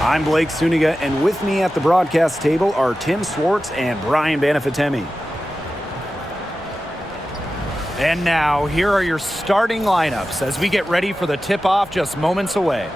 I'm Blake Suniga, and with me at the broadcast table are Tim Swartz and Brian Banafitemi. And now, here are your starting lineups as we get ready for the tip-off just moments away.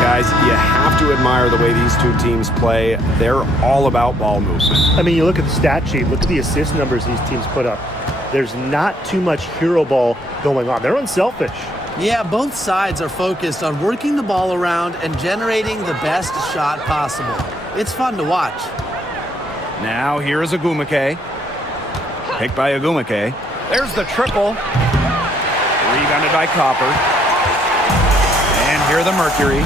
Guys, you have to admire the way these two teams play. They're all about ball movement. I mean, you look at the stat sheet, look at the assist numbers these teams put up. There's not too much hero ball going on. They're unselfish. Yeah, both sides are focused on working the ball around and generating the best shot possible. It's fun to watch. Now, here is Ogwumike. Picked by Ogwumike. There's the triple. Rebounded by Copper. And here the Mercury.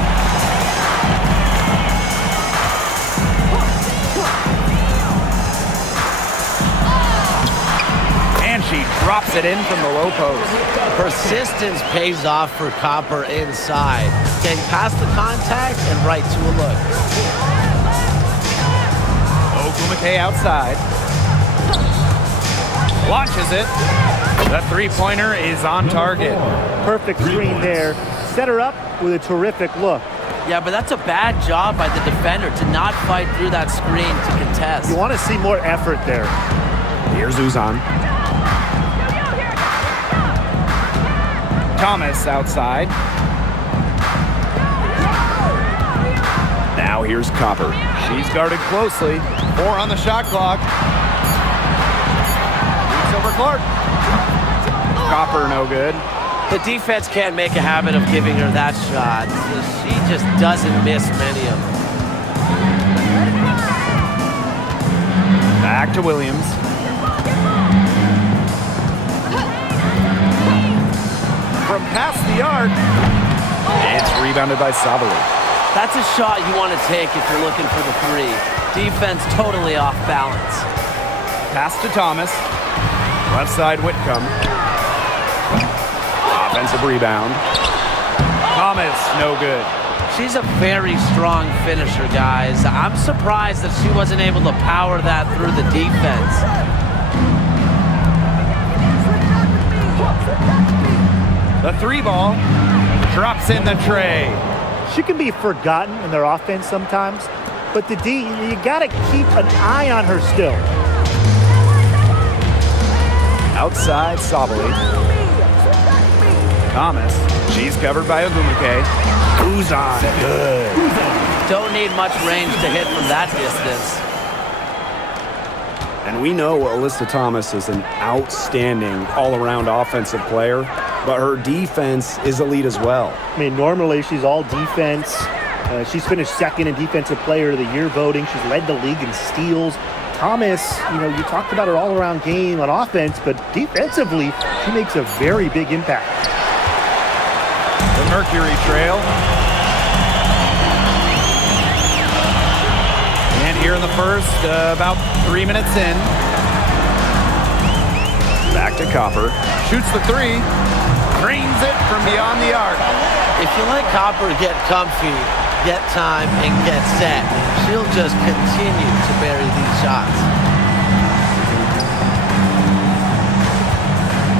And she drops it in from the low post. Persistence pays off for Copper inside. Getting past the contact and right to a look. Ogwumike outside. Launches it. The three-pointer is on target. Perfect screen there. Set her up with a terrific look. Yeah, but that's a bad job by the defender to not fight through that screen to contest. You want to see more effort there. Here's Uzan. Thomas outside. Now here's Copper. She's guarded closely. 4 on the shot clock. Moves over Clark. Copper no good. The defense can't make a habit of giving her that shot. She just doesn't miss many of them. Back to Williams. From past the arc. It's rebounded by Sabali. That's a shot you want to take if you're looking for the three. Defense totally off balance. Pass to Thomas. Left side Whitcomb. Offensive rebound. Thomas, no good. She's a very strong finisher, guys. I'm surprised that she wasn't able to power that through the defense. The three ball drops in the tray. She can be forgotten in their offense sometimes, but the D, you got to keep an eye on her still. Outside Sabali. Thomas, she's covered by Ogwumike. Uzan, good. Don't need much range to hit from that distance. And we know Alyssa Thomas is an outstanding all-around offensive player, but her defense is elite as well. I mean, normally she's all defense. She's finished second in Defensive Player of the Year voting. She's led the league in steals. Thomas, you talked about her all-around game on offense, but defensively, she makes a very big impact. The Mercury trail. And here in the first, about 3 minutes in. Back to Copper. Shoots the three. Drains it from beyond the arc. If you let Copper get comfy, get time, and get set, she'll just continue to bury these shots.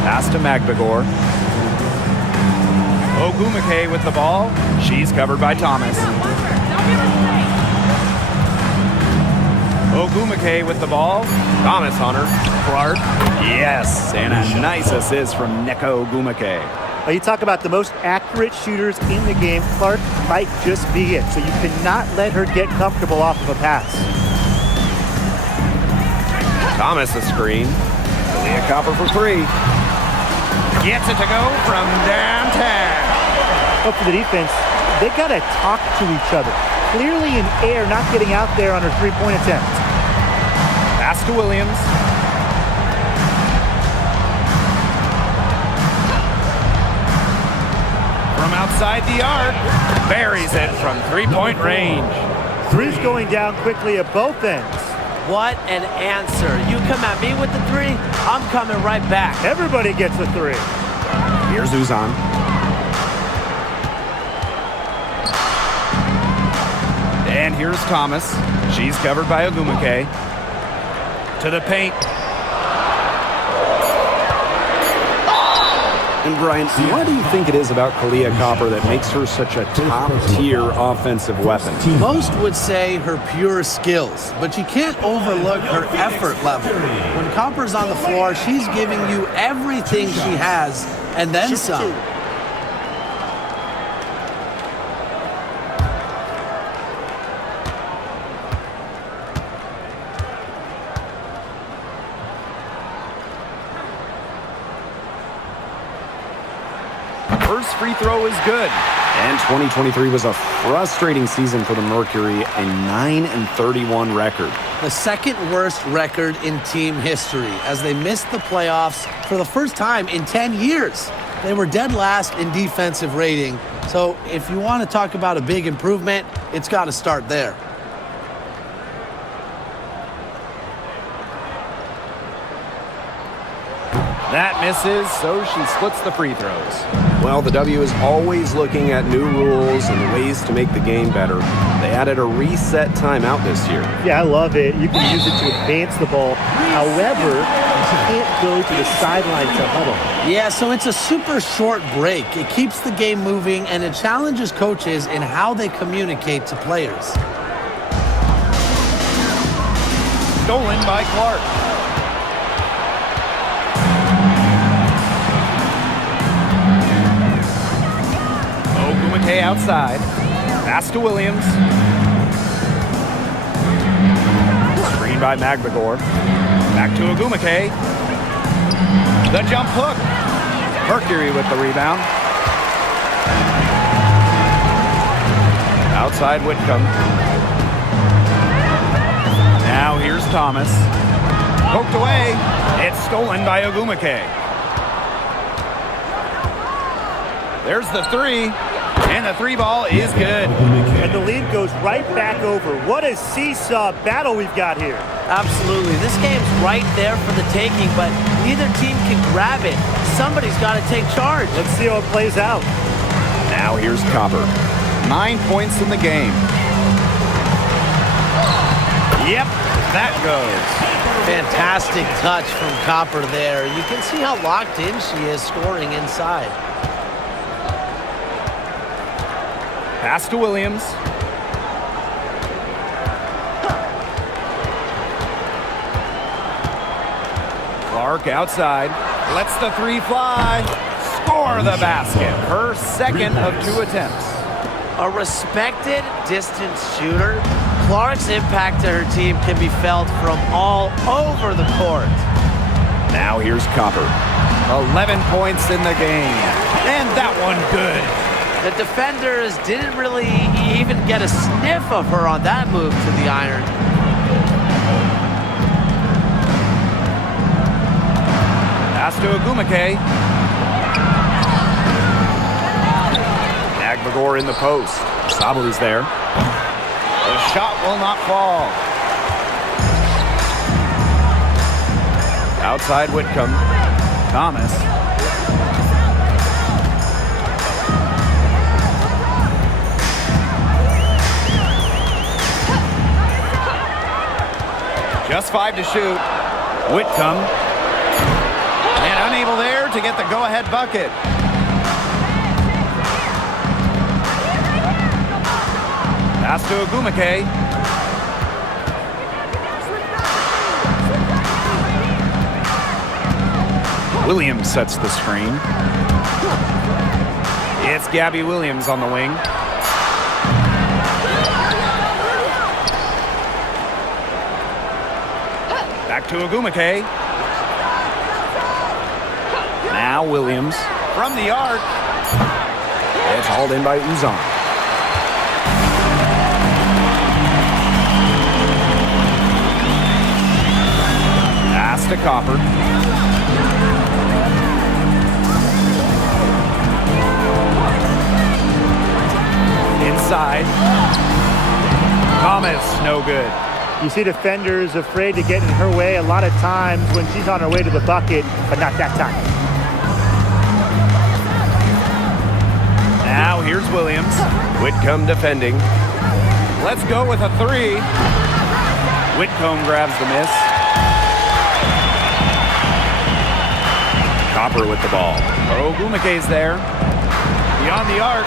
Pass to Magbagor. Ogwumike with the ball. She's covered by Thomas. Ogwumike with the ball. Thomas on her. Clark. Yes, and a nice assist from Neko Ogwumike. Now you talk about the most accurate shooters in the game. Clark might just be it, so you cannot let her get comfortable off of a pass. Thomas a screen. Leah Copper for three. Gets it to go from downtown. But for the defense, they got to talk to each other. Clearly in air, not getting out there on her three-point attempt. Pass to Williams. From outside the arc, buries it from three-point range. Three's going down quickly at both ends. What an answer. You come at me with the three, I'm coming right back. Everybody gets a three. Here's Uzan. And here's Thomas. She's covered by Ogumake. To the paint. And Brian, what do you think it is about Kahleah Copper that makes her such a top-tier offensive weapon? Most would say her pure skills, but you can't overlook her effort level. When Copper's on the floor, she's giving you everything she has and then some. First free throw is good. And 2023 was a frustrating season for the Mercury, a 9-31 record. The second worst record in team history as they missed the playoffs for the first time in 10 years. They were dead last in defensive rating. So if you want to talk about a big improvement, it's got to start there. That misses, so she splits the free throws. Well, the W is always looking at new rules and ways to make the game better. They added a reset timeout this year. Yeah, I love it. You can use it to advance the ball. However, you can't go to the sideline to huddle. Yeah, so it's a super short break. It keeps the game moving, and it challenges coaches in how they communicate to players. Stolen by Clark. Ogumake outside. Pass to Williams. Screen by Magbagor. Back to Ogumake. The jump hook. Mercury with the rebound. Outside Whitcomb. Now here's Thomas. Poked away. It's stolen by Ogumake. There's the three. And the three ball is good. And the lead goes right back over. What a seesaw battle we've got here. Absolutely. This game's right there for the taking, but neither team can grab it. Somebody's got to take charge. Let's see how it plays out. Now here's Copper. 9 points in the game. Yep, that goes. Fantastic touch from Copper there. You can see how locked in she is scoring inside. Pass to Williams. Clark outside. Lets the three fly. Score the basket. Her second of 2 attempts. A respected distance shooter, Clark's impact to her team can be felt from all over the court. Now here's Copper. 11 points in the game. And that one good. The defenders didn't really even get a sniff of her on that move to the iron. Pass to Ogumake. Magbagor in the post. Sabalu's there. The shot will not fall. Outside Whitcomb. Thomas. Just 5 to shoot. Whitcomb. And unable there to get the go-ahead bucket. Pass to Ogumake. Williams sets the screen. It's Gabby Williams on the wing. Back to Ogumake. Now Williams from the arc. It's hauled in by Uzan. Pass to Copper. Inside. Thomas, no good. You see defenders afraid to get in her way a lot of times when she's on her way to the bucket, but not that time. Now here's Williams. Whitcomb defending. Let's go with a three. Whitcomb grabs the miss. Copper with the ball. Ogumeke's there. Beyond the arc.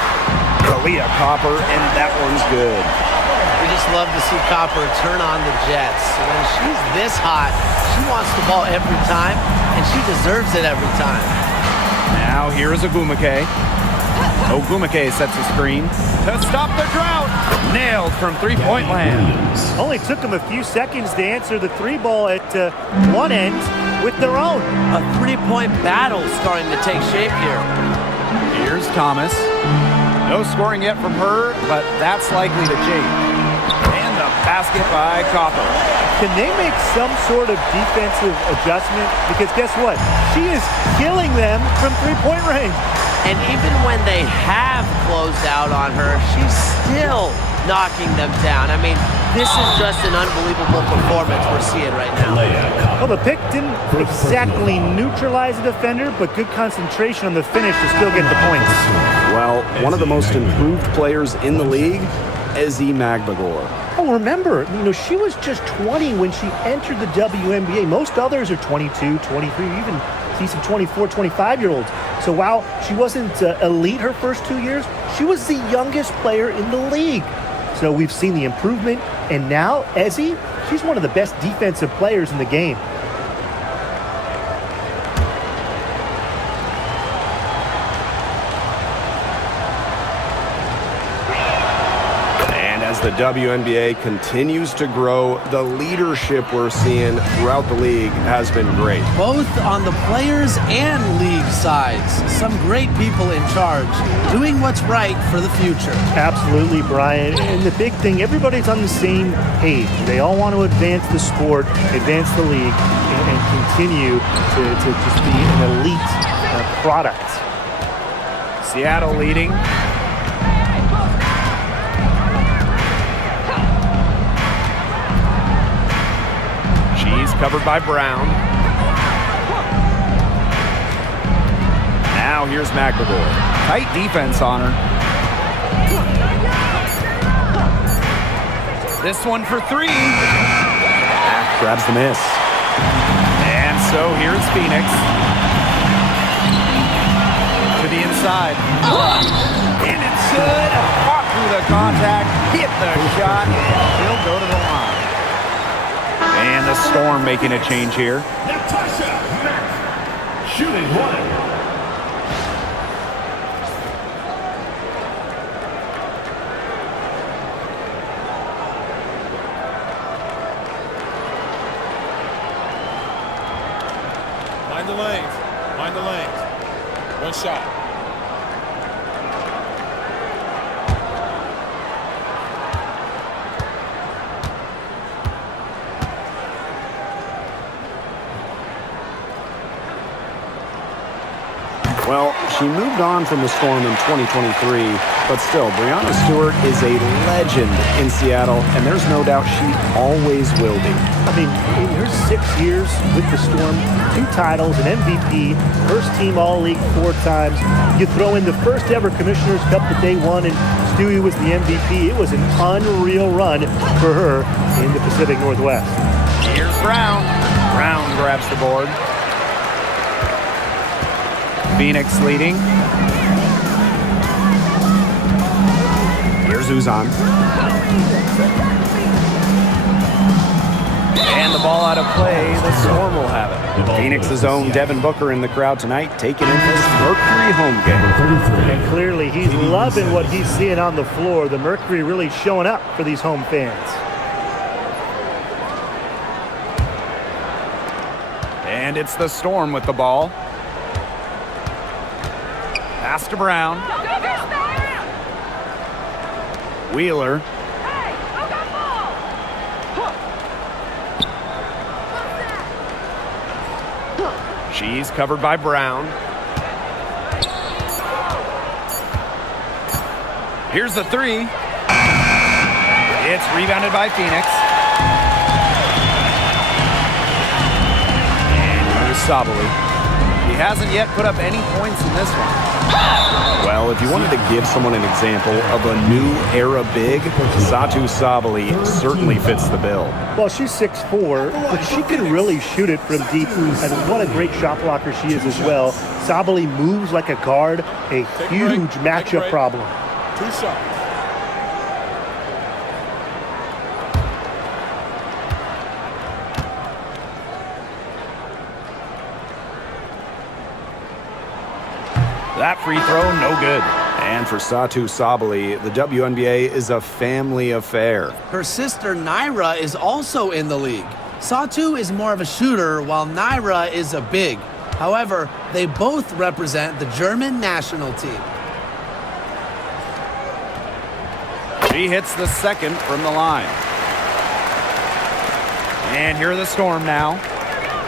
Kalia Copper, and that one's good. We just love to see Copper turn on the Jets. When she's this hot, she wants the ball every time, and she deserves it every time. Now here is Ogumeke. Ogumeke sets a screen to stop the drought. Nailed from three-point land. Only took them a few seconds to answer the three ball at one end with their own. A three-point battle starting to take shape here. Here's Thomas. No scoring yet from her, but that's likely to change. And the basket by Copper. Can they make some sort of defensive adjustment? Because guess what? She is killing them from three-point range. And even when they have closed out on her, she's still knocking them down. I mean, this is just an unbelievable performance we're seeing right now. Well, the pick didn't exactly neutralize the defender, but good concentration on the finish to still get the points. Well, one of the most improved players in the league, Ezi Magbagor. Oh, remember, she was just 20 when she entered the WNBA. Most others are 22, 23, even see some 24, 25-year-olds. So while she wasn't elite her first 2 years, she was the youngest player in the league. So we've seen the improvement, and now Ezi, she's one of the best defensive players in the game. As the WNBA continues to grow, the leadership we're seeing throughout the league has been great. Both on the players and league sides. Some great people in charge, doing what's right for the future. Absolutely, Brian. And the big thing, everybody's on the same page. They all want to advance the sport, advance the league, and continue to just be an elite product. Seattle leading. Covered by Brown. Now here's McAvoy. Tight defense on her. This one for three. Grabs the miss. And so here's Phoenix. To the inside. And it's good. Fought through the contact. Hit the shot. And he'll go to the line. And the Storm making a change here. Natasha shooting one. Mind the lanes. Mind the lanes. One shot. Well, she moved on from the Storm in 2023, but still, Breanna Stewart is a legend in Seattle, and there's no doubt she always will be. I mean, in her 6 years with the Storm, 2 titles, an MVP, first team All-League 4 times. You throw in the first ever Commissioner's Cup that they won, and Stewie was the MVP. It was an unreal run for her in the Pacific Northwest. Here's Brown. Brown grabs the board. Phoenix leading. Here's Uzan. And the ball out of play. The Storm will have it. Phoenix's own Devin Booker in the crowd tonight, taking in this Mercury home game. And clearly, he's loving what he's seeing on the floor. The Mercury really showing up for these home fans. And it's the Storm with the ball. Pass to Brown. Wheeler. She's covered by Brown. Here's the three. It's rebounded by Phoenix. And here's Sabali. He hasn't yet put up any points in this one. Well, Well, if you wanted to give someone an example of a new era big, Satu Sabally certainly fits the bill. Well, she's 6'4", but she can really shoot it from deep. And what a great shot blocker she is as well. Sabally moves like a guard, a huge matchup problem. 2 shots. That free throw, no good. And for Satu Sabally, the WNBA is a family affair. Her sister Naira is also in the league. Satu is more of a shooter while Naira is a big. However, they both represent the German national team. She hits the second from the line. And here are the Storm now,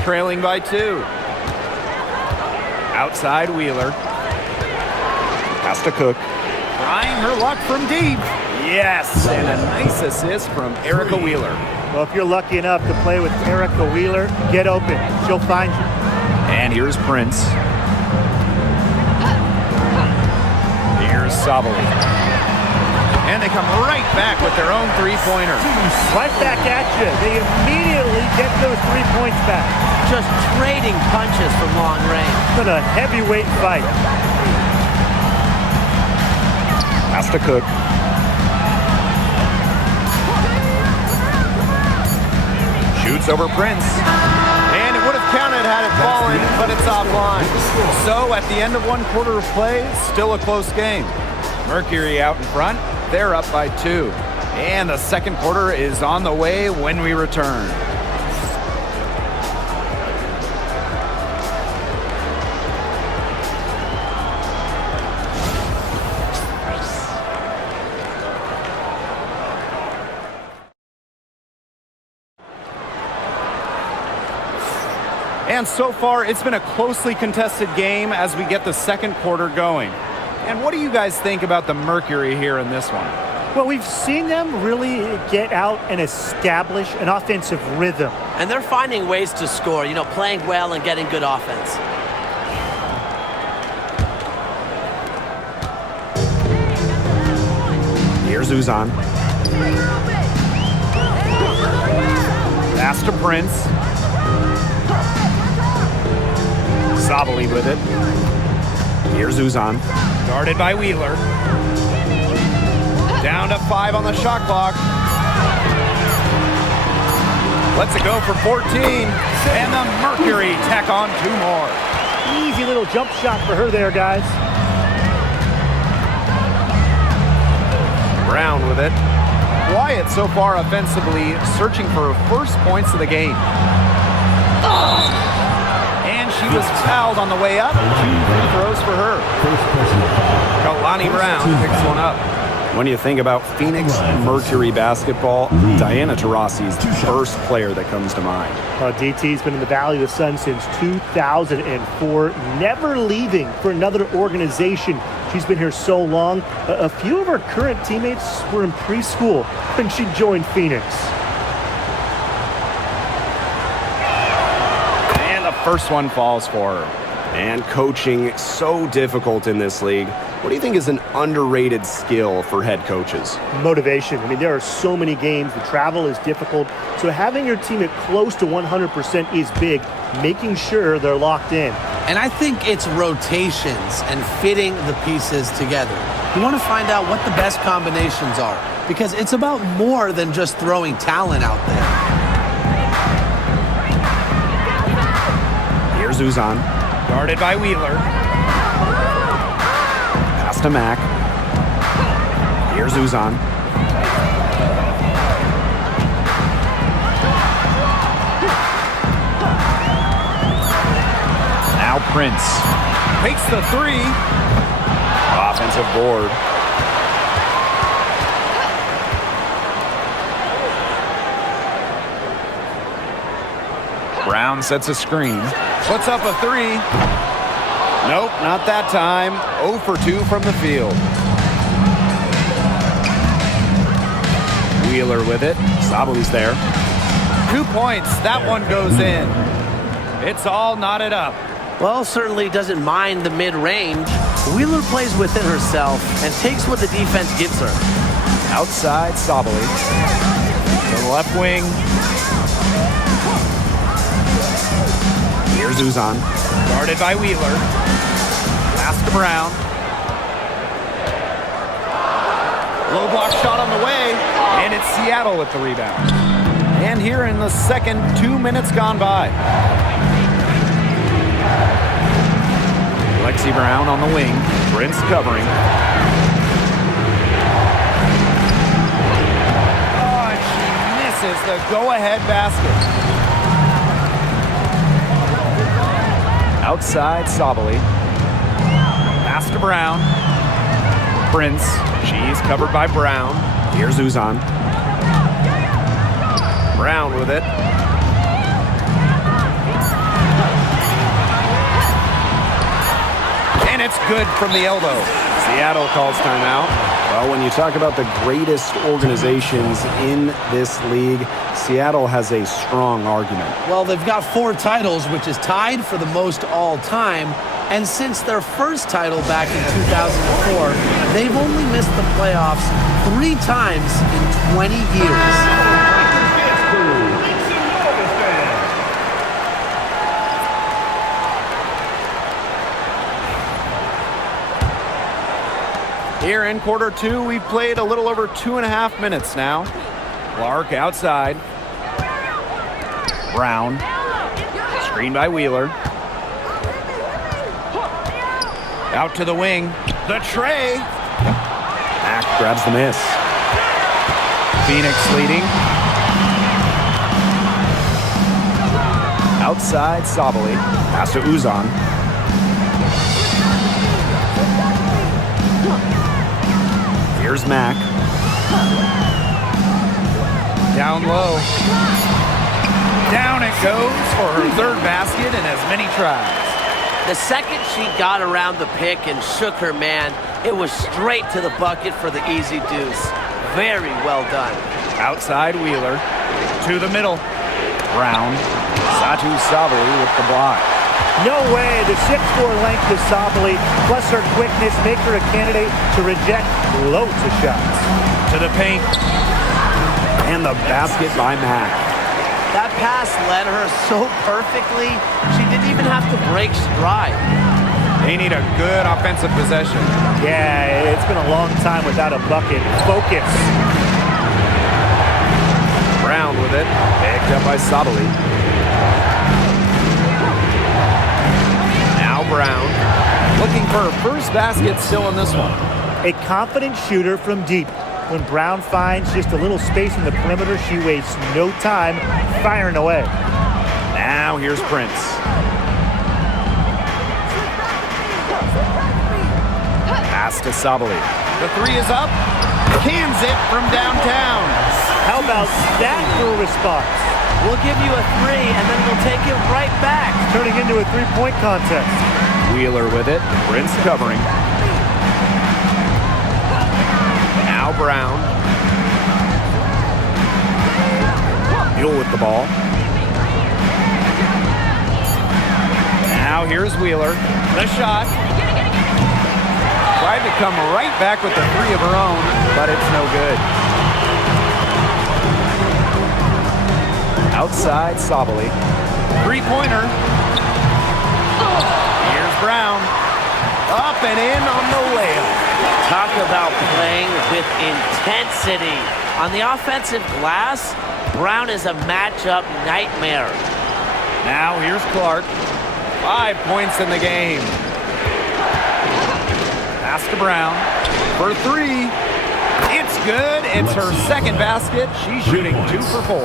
trailing by 2. Outside Wheeler. Has to Cook. Trying her luck from deep. Yes, and a nice assist from Erica Wheeler. Well, if you're lucky enough to play with Erica Wheeler, get open. She'll find you. And here's Prince. Here's Sabally. And they come right back with their own three-pointer. Right back at you. They immediately get those 3 points back. Just trading punches from long range. It's been a heavyweight fight. Has to Cook. Shoots over Prince. And it would have counted had it fallen, but it's offline. So at the end of 1 quarter of play, still a close game. Mercury out in front. They're up by 2. And the second quarter is on the way when we return. And so far, it's been a closely contested game as we get the second quarter going. And what do you guys think about the Mercury here in this one? Well, we've seen them really get out and establish an offensive rhythm. And they're finding ways to score, playing well and getting good offense. Here's Uzan. Pass to Prince. Sabally with it. Here's Uzan. Guarded by Wheeler. Down to 5 on the shot clock. Lets it go for 14. And the Mercury tack on 2 more. Easy little jump shot for her there, guys. Brown with it. Wyatt so far offensively searching for her first points of the game. And she was fouled on the way up. 2 free throws for her. Kalani Brown picks one up. When you think about Phoenix Mercury basketball, Diana Taurasi's the first player that comes to mind. DT's been in the Valley of the Sun since 2004, never leaving for another organization. She's been here so long. A few of her current teammates were in preschool when she joined Phoenix. And the first one falls for her. And coaching so difficult in this league. What do you think is an underrated skill for head coaches? Motivation. I mean, there are so many games. The travel is difficult. So having your team at close to 100% is big, making sure they're locked in. And I think it's rotations and fitting the pieces together. You want to find out what the best combinations are because it's about more than just throwing talent out there. Here's Uzan. Guarded by Wheeler. Pass to Mack. Here's Uzan. Now Prince takes the 3. Offensive board. Brown sets a screen. Puts up a 3. Nope, not that time. 0 for 2 from the field. Wheeler with it. Sabaly's there. 2 points. That one goes in. It's all knotted up. Well, certainly doesn't mind the mid-range. Wheeler plays within herself and takes what the defense gives her. Outside, Sabali. To the left wing. Here's Uzan. Guarded by Wheeler. Pass to Brown. Low block shot on the way. And it's Seattle with the rebound. And here in the second, 2 minutes gone by. Lexi Brown on the wing. Prince covering. Oh, and she misses the go-ahead basket. Outside, Sabali. Pass to Brown. Prince. She's covered by Brown. Here's Uzan. Brown with it. And it's good from the elbow. Seattle calls timeout. Well, when you talk about the greatest organizations in this league, Seattle has a strong argument. Well, they've got 4 titles, which is tied for the most all time. And since their first title back in 2004, they've only missed the playoffs 3 times in 20 years. Here in quarter 2, we've played a little over 2.5 minutes now. Clark outside. Brown. Screen by Wheeler. Out to the wing. The tray. Mack grabs the miss. Phoenix leading. Outside, Sabali. Pass to Uzan. Here's Mack. Down low. Down it goes for her 3rd basket in as many tries. The second she got around the pick and shook her man, it was straight to the bucket for the easy deuce. Very well done. Outside Wheeler. To the middle. Brown. Satu Sabali with the block. No way. The 6'4" length of Sabali, plus her quickness, make her a candidate to reject loads of shots. To the paint. And the basket by Mack. That pass led her so perfectly, she didn't even have to break stride. They need a good offensive possession. Yeah, it's been a long time without a bucket. Focus. Brown with it. Picked up by Sabali. Now Brown. Looking for her first basket still in this one. A confident shooter from deep. When Brown finds just a little space in the perimeter, she wastes no time firing away. Now here's Prince. Pass to Sabali. The 3 is up. Cans it from downtown. How about that for a response? We'll give you a 3, and then we'll take it right back. Turning into a 3-point contest. Wheeler with it. Prince covering. Now Brown. Mule with the ball. Now here's Wheeler. The shot. Tried to come right back with the 3 of her own, but it's no good. Outside, Sabali. 3-pointer. Here's Brown. Up and in on the layup. Talk about playing with intensity. On the offensive glass, Brown is a matchup nightmare. Now here's Clark. 5 points in the game. Pass to Brown. For 3. It's good. It's her 2nd basket. She's shooting 2 for 4.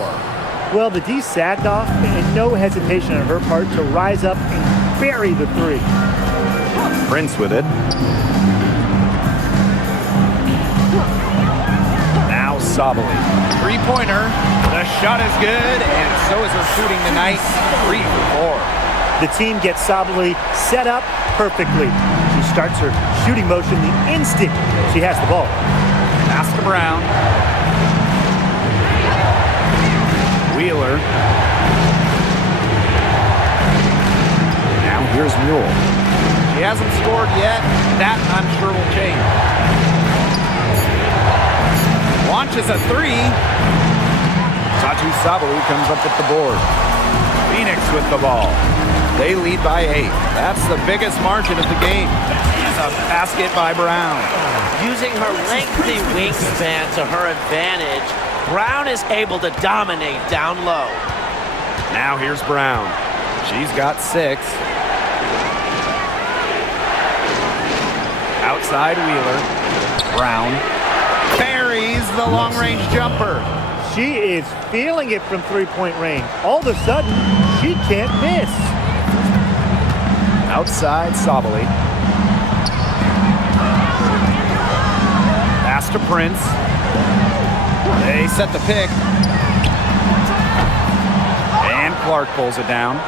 Well, the D sagged off, and no hesitation on her part to rise up and bury the 3. Prince with it. Now Sabali. 3-pointer. The shot is good, and so is her shooting tonight. 3 for 4. The team gets Sabali set up perfectly. She starts her shooting motion the instant she has the ball. Pass to Brown. Wheeler. Now Here's Mule. She hasn't scored yet. That, I'm sure, will change. Launches a three. Satu Sabali comes up with the board. Phoenix with the ball. They lead by 8. That's the biggest margin of the game. It's a basket by Brown. Using her lengthy wingspan to her advantage, Brown is able to dominate down low. Now here's Brown. She's got 6. Outside Wheeler. Brown buries the long-range jumper. She is feeling it from three-point range. All of a sudden, she can't miss. Outside Sabali. Pass to Prince. They set the pick. And Clark pulls it down.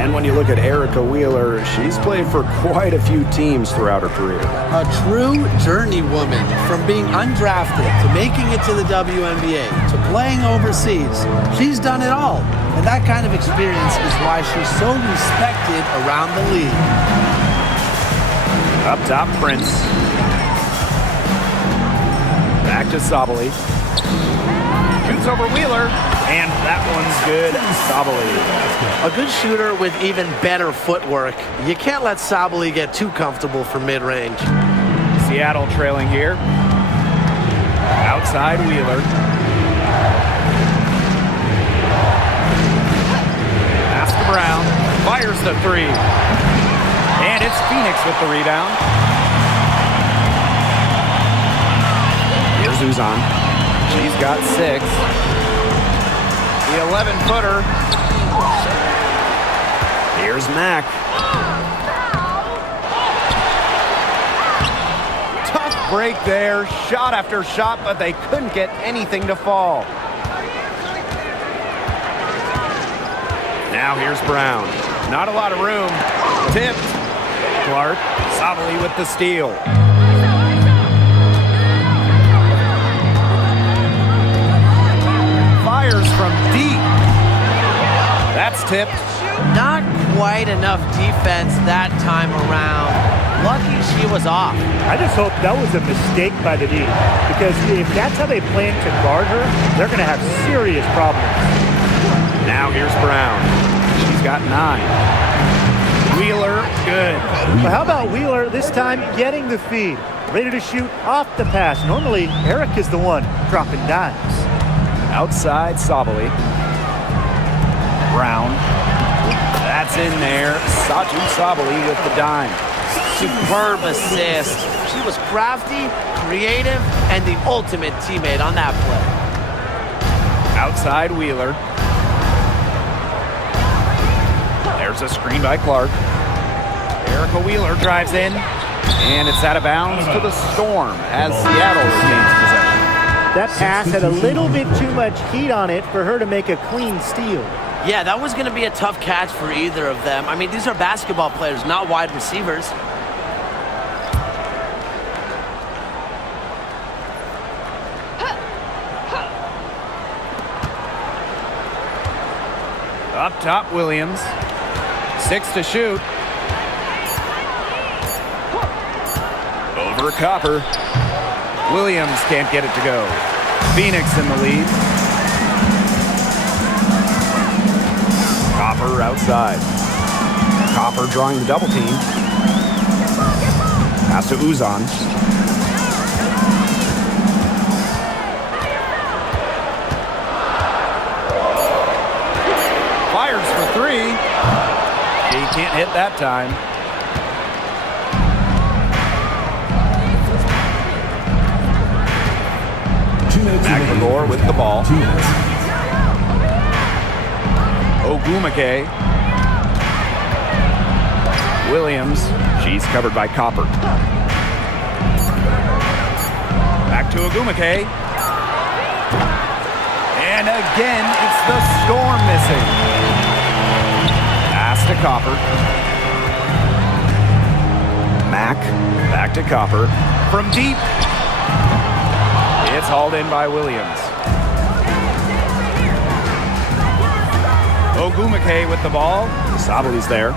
And when you look at Erica Wheeler, she's played for quite a few teams throughout her career. A true journey woman, from being undrafted to making it to the WNBA to playing overseas. She's done it all. And that kind of experience is why she's so respected around the league. Up top, Prince. Back to Sabali. Shoots over Wheeler. And that one's good. Sabali. A good shooter with even better footwork. You can't let Sabali get too comfortable for mid-range. Seattle trailing here. Outside Wheeler. Pass to Brown. Fires the three. And it's Phoenix with the rebound. Here's Uzan. She's got 6. The 11-footer. Here's Mack. Tough break there. Shot after shot, but they couldn't get anything to fall. Now here's Brown. Not a lot of room. Tipped. Clark. Sabali with the steal. Fires from deep. That's tipped. Not quite enough defense that time around. Lucky she was off. I just hope that was a mistake by the D, because if that's how they plan to guard her, they're going to have serious problems. Now here's Brown. She's got 9. Wheeler, good. But how about Wheeler this time getting the feed? Ready to shoot off the pass. Normally, Eric is the one dropping dimes. Outside Sabali. Brown. That's in there. Satu Sabali with the dime. Superb assist. She was crafty, creative, and the ultimate teammate on that play. Outside Wheeler. There's a screen by Clark. Erica Wheeler drives in, and it's out of bounds to the Storm as Seattle retains possession. That pass had a little bit too much heat on it for her to make a clean steal. Yeah, that was going to be a tough catch for either of them. I mean, these are basketball players, not wide receivers. Up top, Williams. 6 to shoot. Over Copper. Williams can't get it to go. Phoenix in the lead. Copper outside. Copper drawing the double team. Pass to Uzan. Fires for 3. He can't hit that time. McLemore with the ball. Ogumake. Williams. She's covered by Copper. Back to Ogumake. And again, it's the Storm missing. Pass to Copper. Mack. Back to Copper. From deep. It's hauled in by Williams. Ogumake with the ball. Sabali's there.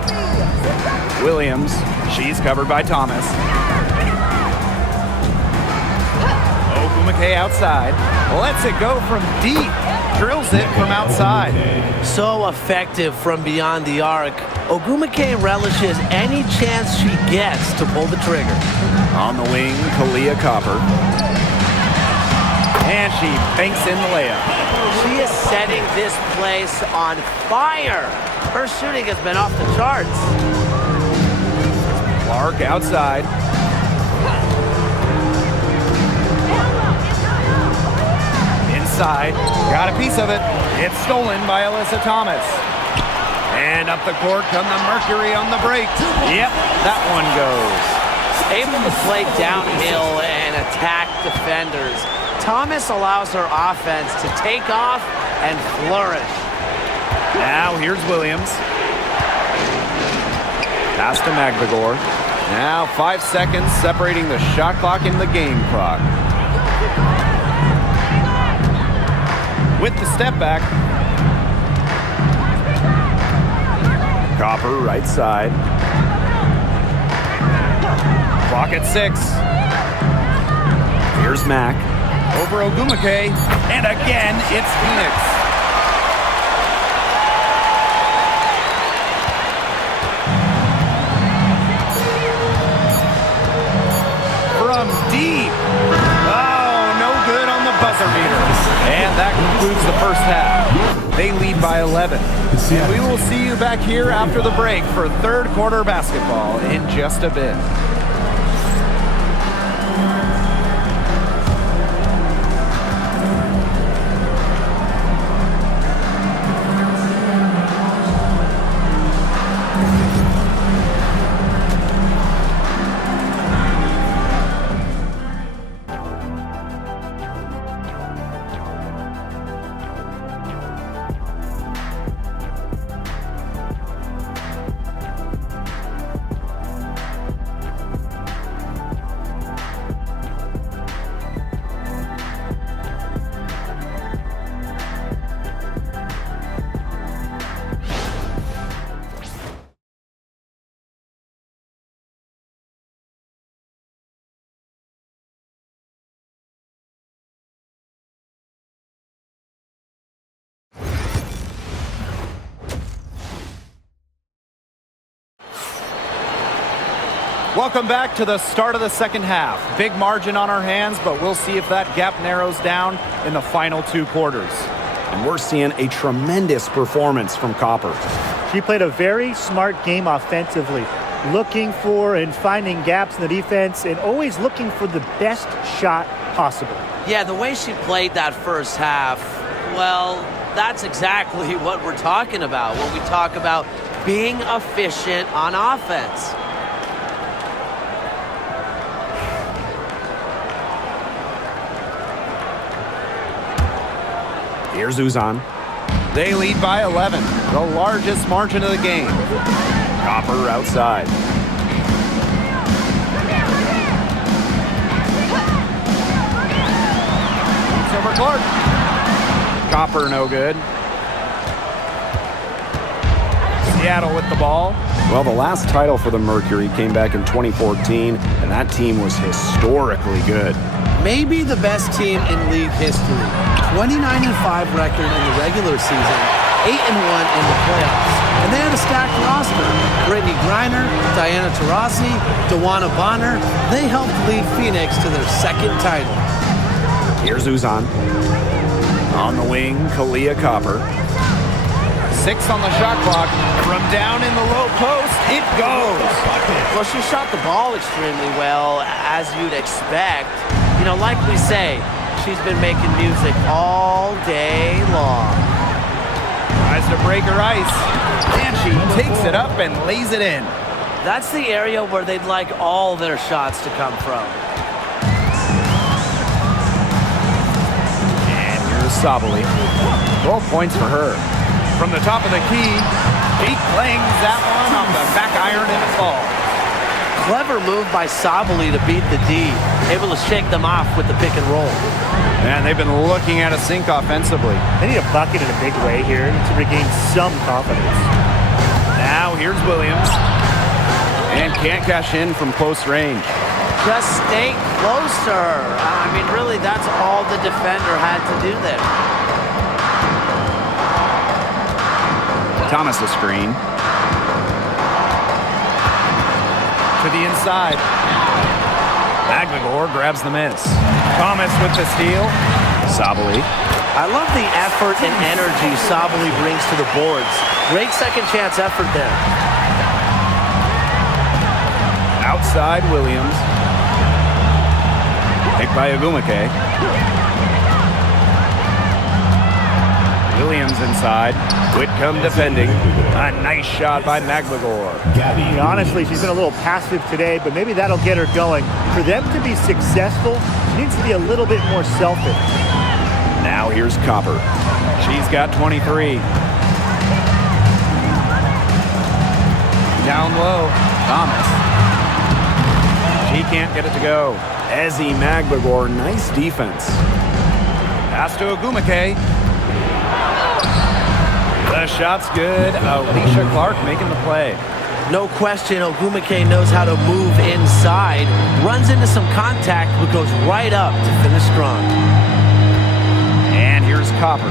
Williams, she's covered by Thomas. Ogumake outside. Lets it go from deep. Drills it from outside. So effective from beyond the arc. Ogumake relishes any chance she gets to pull the trigger. On the wing, Kalia Copper. And she banks in the layup. She is setting this place on fire. Her shooting has been off the charts. Clark outside. Inside. Got a piece of it. It's stolen by Alyssa Thomas. And up the court come the Mercury on the break. Yep, that one goes. Able to play downhill and attack defenders. Thomas allows her offense to take off and flourish. Now here's Williams. Pass to Magdagor. Now 5 seconds separating the shot clock and the game clock. With the step back. Copper right side. Clock at 6. Here's Mack. Over Ogumake. And again, it's Phoenix. From deep. Oh, no good on the buzzer beater. And that concludes the first half. They lead by 11. And we will see you back here after the break for third quarter basketball in just a bit. Welcome back to the start of the second half. Big margin on our hands, but we'll see if that gap narrows down in the final 2 quarters. And we're seeing a tremendous performance from Copper. She played a very smart game offensively, looking for and finding gaps in the defense and always looking for the best shot possible. Yeah, the way she played that first half, well, that's exactly what we're talking about when we talk about being efficient on offense. Here's Uzan. They lead by 11, the largest margin of the game. Copper outside. It's over Clark. Copper no good. Seattle with the ball. Well, the last title for the Mercury came back in 2014, and that team was historically good. Maybe the best team in league history. 29-5 record in the regular season, 8-1 in the playoffs. And they had a stacked roster. Brittany Griner, Diana Taurasi, Dewana Bonner. They helped lead Phoenix to their second title. Here's Uzan. On the wing, Kalia Copper. 6 on the shot clock. From down in the low post, it goes. Well, she shot the ball extremely well, as you'd expect. You know, like we say, she's been making music all day long. Tries to break her ice. And she takes it up and lays it in. That's the area where they'd like all their shots to come from. And here's Sabali. 12 points for her. From the top of the key, she clangs that one off the back iron and a fall. Clever move by Sabali to beat the D. Able to shake them off with the pick and roll. And they've been looking at a sink offensively. They need a bucket in a big way here to regain some confidence. Now Now here's Williams. And can't cash in from close range. Just stay closer. I mean, really, that's all the defender had to do there. Thomas a screen. To the inside. Magligor grabs the miss. Thomas with the steal. Sabali. I love the effort and energy Sabali brings to the boards. Great second chance effort there. Outside Williams. Picked by Agumake. Williams inside. Whitcomb defending. A nice shot by Magligor. Honestly, she's been a little passive today, but maybe that'll get her going. For them to be successful, she needs to be a little bit more selfish. Now here's Copper. She's got 23. Down low, Thomas. She can't get it to go. Ezzy Magligor, nice defense. Pass to Agumake. The shot's good. Alicia Clark making the play. No question, Ogumake knows how to move inside, runs into some contact, but goes right up to finish strong. And here's Copper.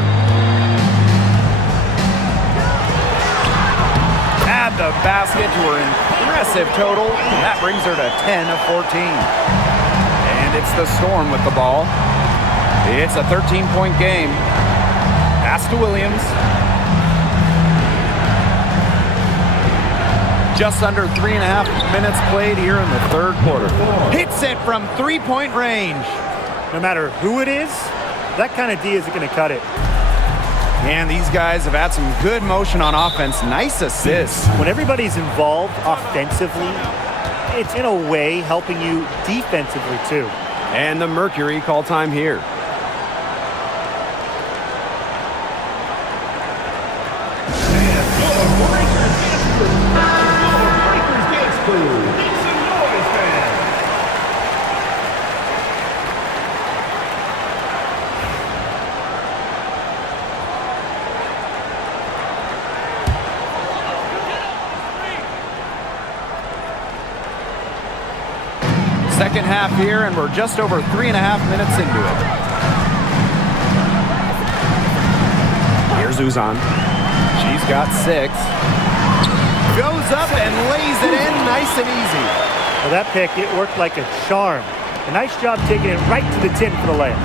Add the basket to her impressive total. That brings her to 10 of 14. And it's the Storm with the ball. It's a 13-point game. Pass to Williams. Just under 3.5 minutes played here in the third quarter. Hits it from three-point range. No matter who it is, that kind of D isn't going to cut it. And these guys have had some good motion on offense. Nice assists. When everybody's involved offensively, it's in a way helping you defensively too. And the Mercury call time here. Second half here, and we're just over 3.5 minutes into it. Here's Uzan. She's got 6. Goes up and lays it in nice and easy. Well, that pick, it worked like a charm. A nice job taking it right to the tin for the layup.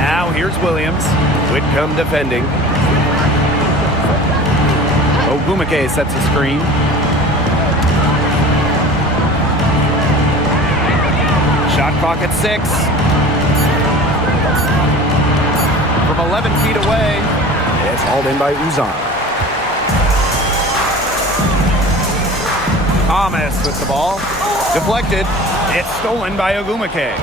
Now here's Williams. Whitcomb defending. Ogumake sets a screen. Shot clock at 6. From 11 feet away. It's hauled in by Uzan. Thomas with the ball. Deflected. It's stolen by Ogumake.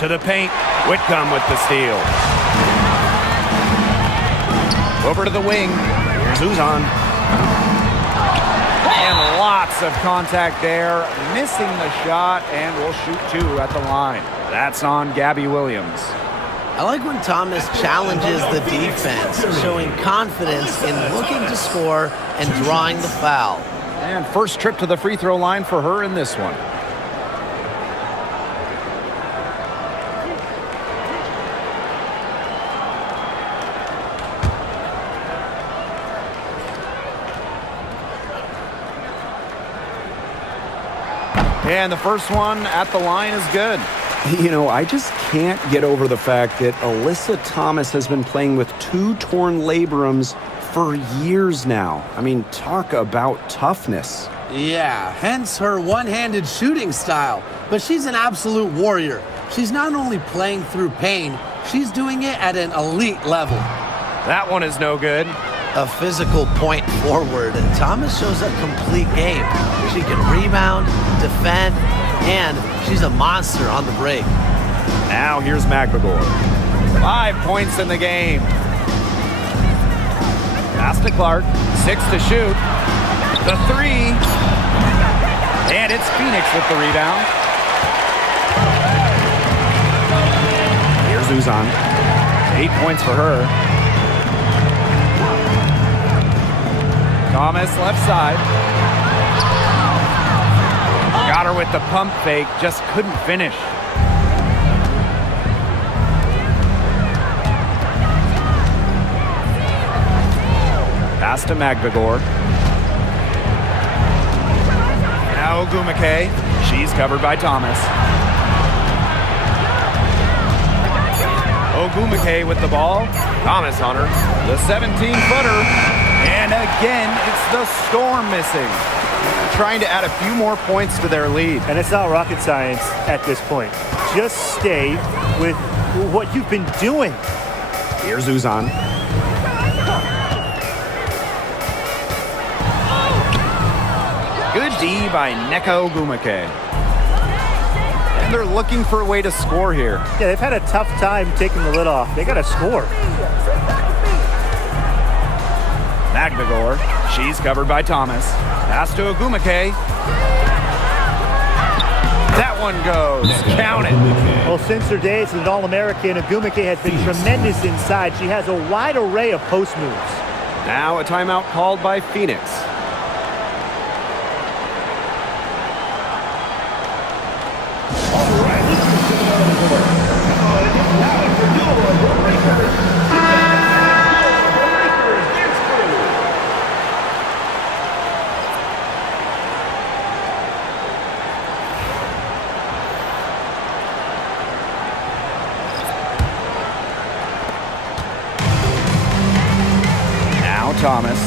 To the paint. Whitcomb with the steal. Over to the wing. Here's Uzan. And lots of contact there. Missing the shot, and will shoot 2 at the line. That's on Gabby Williams. I like when Thomas challenges the defense, showing confidence in looking to score and drawing the foul. And first trip to the free throw line for her in this one. And the first one at the line is good. You know, I just can't get over the fact that Alyssa Thomas has been playing with 2 torn labrums for years now. I mean, talk about toughness. Yeah, hence her one-handed shooting style. But she's an absolute warrior. She's not only playing through pain, she's doing it at an elite level. That one is no good. A physical point forward. Thomas shows a complete game. She can rebound, defend, and she's a monster on the break. Now here's Magligor. 5 points in the game. Pass to Clark. 6 to shoot. The 3. And it's Phoenix with the rebound. Here's Uzan. 8 points for her. Thomas left side. Got her with the pump fake, just couldn't finish. Pass to Magbagor. Now Ogumake. She's covered by Thomas. Ogumake with the ball. Thomas on her. The 17-footer. And again, it's the Storm missing. Trying to add a few more points to their lead. And it's not rocket science at this point. Just stay with what you've been doing. Here's Uzan. Good D by Neko Ogumake. And they're looking for a way to score here. Yeah, they've had a tough time taking the lid off. They got to score. Magbagor. She's covered by Thomas. Pass to Ogumake. That one goes. Count it. Well, since her days as an All-American, Ogumake has been tremendous inside. She has a wide array of post moves. Now a timeout called by Phoenix. Thomas.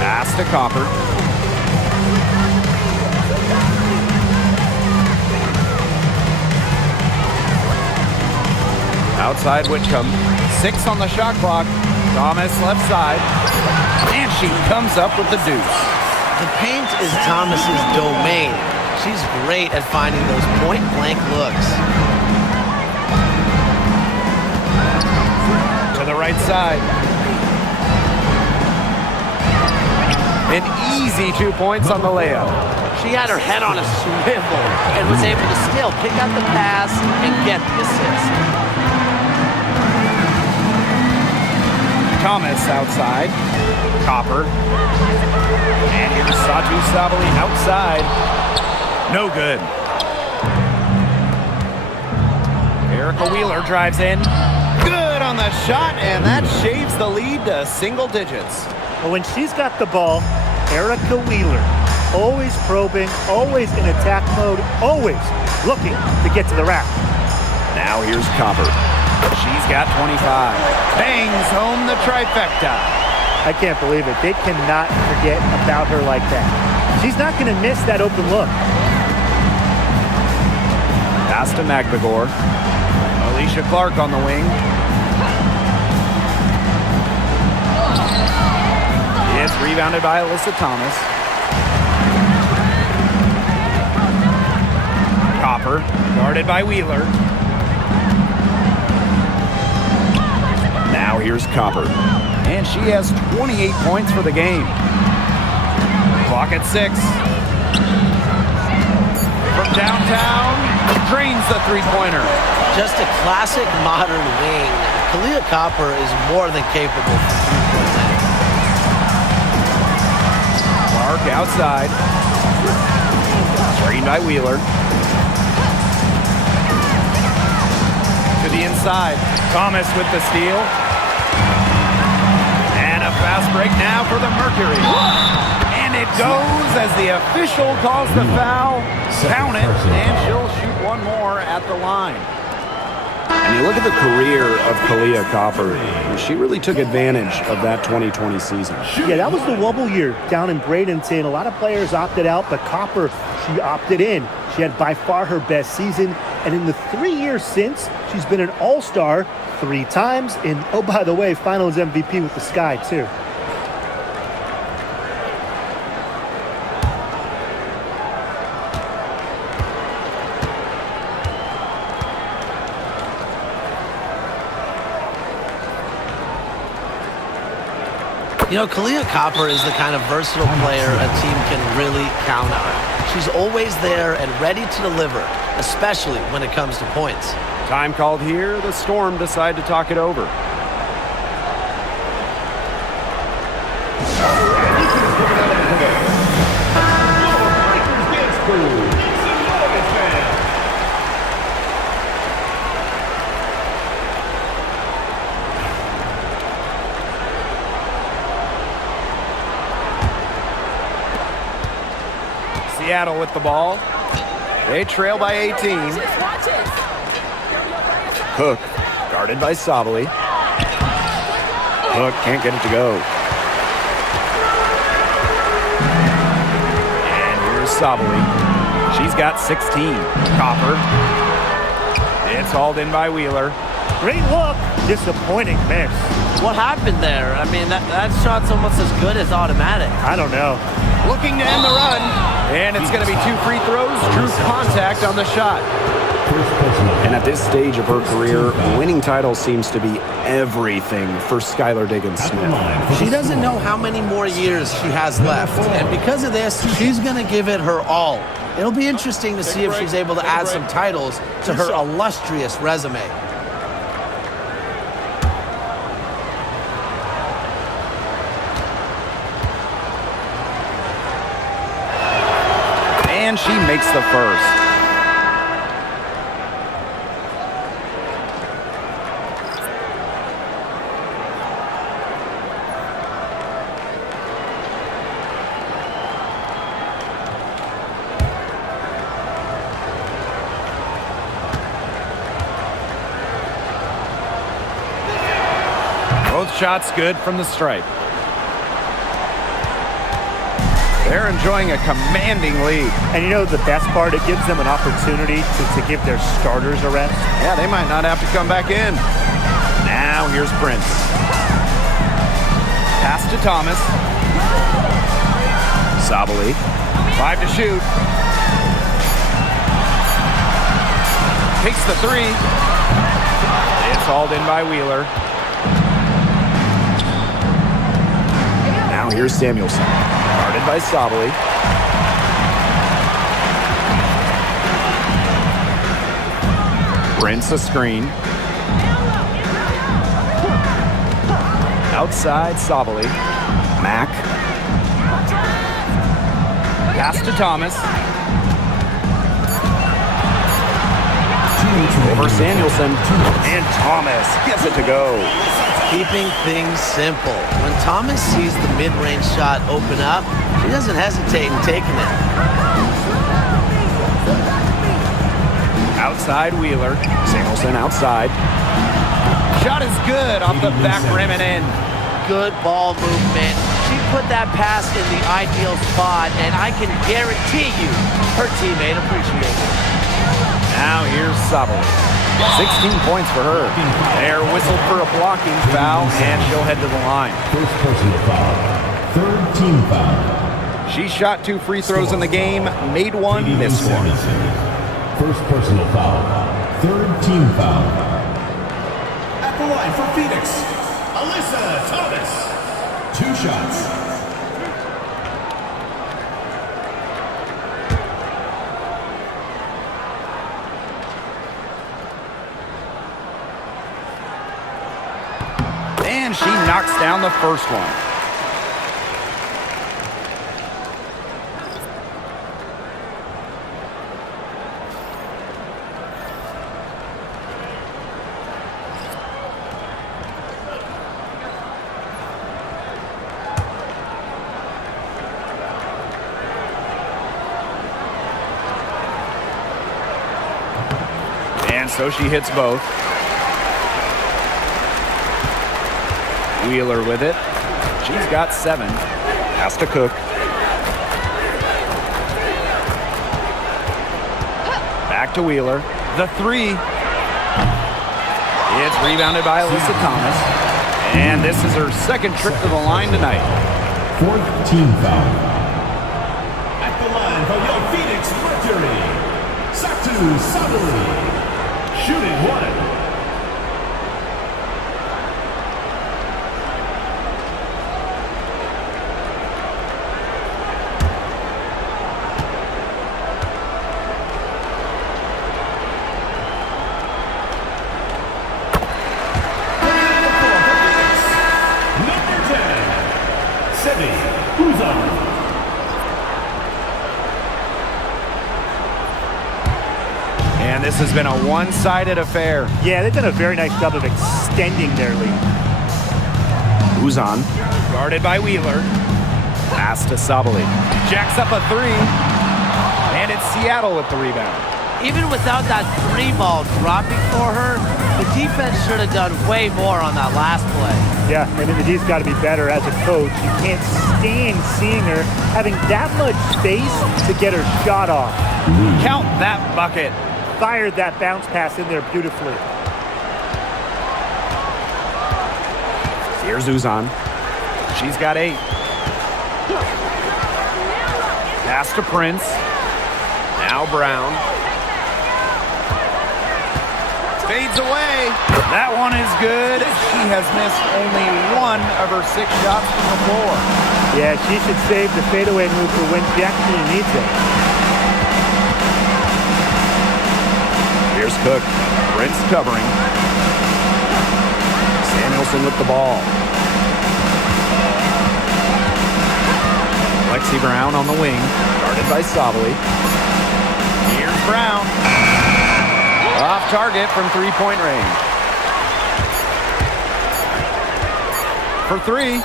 Pass to Copper. Outside Whitcomb. 6 on the shot clock. Thomas left side. And she comes up with the deuce. The paint is Thomas's domain. She's great at finding those point-blank looks. To the right side. An easy 2 points on the layup. She had her head on a swivel and was able to still pick up the pass and get the assist. Thomas outside. Copper. And here's Satu Sabali outside. No good. Erica Wheeler drives in. Good on the shot, and that shaves the lead to single digits. But when she's got the ball, Erica Wheeler, always probing, always in attack mode, always looking to get to the rack. Now here's Copper. She's got 25. Bangs home the trifecta. I can't believe it. They cannot forget about her like that. She's not going to miss that open look. Pass to Magbagor. Alicia Clark on the wing. It's rebounded by Alyssa Thomas. Copper, guarded by Wheeler. Now here's Copper. And she has 28 points for the game. Clock at 6. From downtown, drains the three-pointer. Just a classic modern wing. Kalia Copper is more than capable of three-point land. Clark outside. Screened by Wheeler. To the inside. Thomas with the steal. And a fast break now for the Mercury. And it goes as the official calls the foul. Count it, and she'll shoot one more at the line. And you look at the career of Kalia Copper, she really took advantage of that 2020 season. Yeah, that was the wobble year down in Bradenton. A lot of players opted out, but Copper, she opted in. She had by far her best season. And in the 3 years since, she's been an all-star 3 times. And, oh, by the way, finals MVP with the Sky, too. You know, Kalia Copper is the kind of versatile player a team can really count on. She's always there and ready to deliver, especially when it comes to points. Time called here. The Storm decide to talk it over. Seattle with the ball. They trail by 18. Cook, guarded by Sabali. Cook can't get it to go. And here's Sabali. She's got 16. Copper. It's hauled in by Wheeler. Great look. Disappointing miss. What happened there? I mean, that shot's almost as good as automatic. I don't know. Looking to end the run. And it's going to be 2 free throws. True contact on the shot. And at this stage of her career, winning titles seems to be everything for Skylar Diggins-Smith. She doesn't know how many more years she has left, and because of this, she's going to give it her all. It'll be interesting to see if she's able to add some titles to her illustrious resume. And she makes the first. Both shots good from the stripe. They're enjoying a commanding lead. And you know the best part? It gives them an opportunity to give their starters a rest. Yeah, they might not have to come back in. Now here's Prince. Pass to Thomas. Sabali. 5 to shoot. Takes the 3. It's hauled in by Wheeler. Now here's Samuelson. Guarded by Sabali. Prince a screen. Outside Sabali. Mack. Pass to Thomas. Over Samuelson. And Thomas gets it to go. Keeping things simple. When Thomas sees the mid-range shot open up, he doesn't hesitate in taking it. Outside Wheeler. Samuelson outside. Shot is good off the back rim and in. Good ball movement. She put that pass in the ideal spot, and I can guarantee you her teammate appreciates it. Now here's Sabali. 16 points for her. They're whistled for a blocking foul, and she'll head to the line. First personal foul. Third team foul. She shot 2 free throws in the game, made 1, missed 1. First personal foul. Third team foul. At the line for Phoenix, Alyssa Thomas. 2 shots. And she knocks down the first one. And so she hits both. Wheeler with it. She's got 7. Pass to Cook. Back to Wheeler. The 3. It's rebounded by Alyssa Thomas. And this is her second trip to the line tonight. Fourth team foul. At the line for your Phoenix Mercury, Satu Sabali. Shooting 1. Who's on? And this has been a one-sided affair. Yeah, they've done a very nice job of extending their lead. Uzan. Guarded by Wheeler. Pass to Sabali. Jacks up a three. And it's Seattle with the rebound. Even without that three ball dropping for her, the defense should have done way more on that last play. Yeah, I mean, the D's got to be better as a coach. You can't stand seeing her having that much space to get her shot off. Count that bucket. Fired that bounce pass in there beautifully. Here's Uzan. She's got 8. Pass to Prince. Now Brown. Fades away. That one is good. She has missed only 1 of her 6 shots from the floor. Yeah, she should save the fadeaway move for when she actually needs it. Here's Cook. Prince covering. Samuelson with the ball. Lexi Brown on the wing. Guarded by Sabali. Here's Brown. Off target from 3-point range. For 3.